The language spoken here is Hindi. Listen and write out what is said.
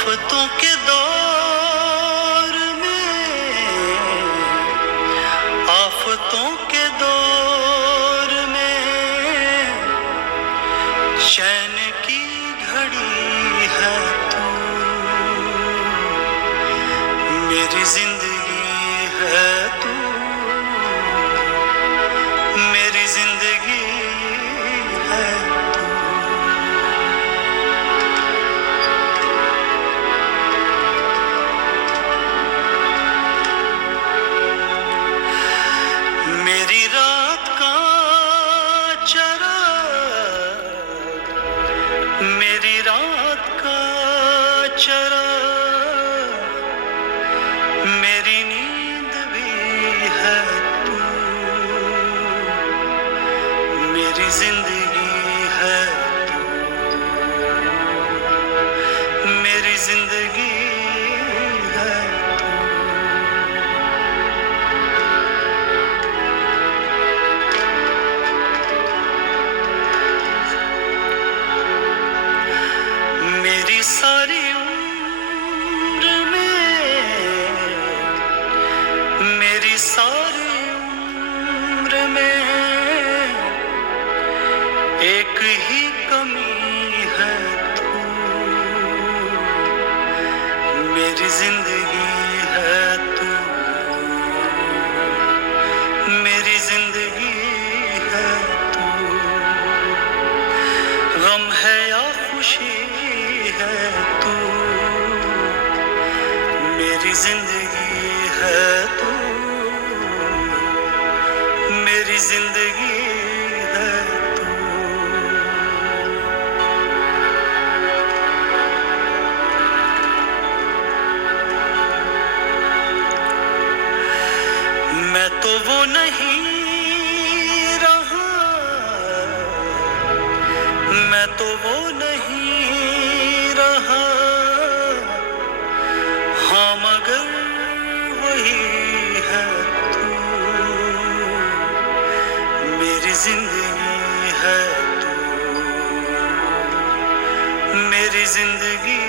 आफतों के दौर में, आफतों के दौर में चैन की घड़ी है तू, मेरी जिंदगी है तू, मेरी जिंदगी है तू। मेरी रात का चराग, मेरी रात का चराग, मेरी नींद भी है तू, मेरी जिंदगी है तू, मेरी जिंदगी है तू। मेरी सारी उम्र में, मेरी सारी उम्र में एक ही कमी है तू, मेरी जिंदगी है तू, मेरी जिंदगी है तू। गम है या खुशी है तू, मेरी जिंदगी है तू, मेरी जिंदगी है तू। मैं तो वो नहीं रहा, मैं तो वो नहीं रहा, हाँ मगर वही है तू, मेरी जिंदगी है तू, मेरी जिंदगी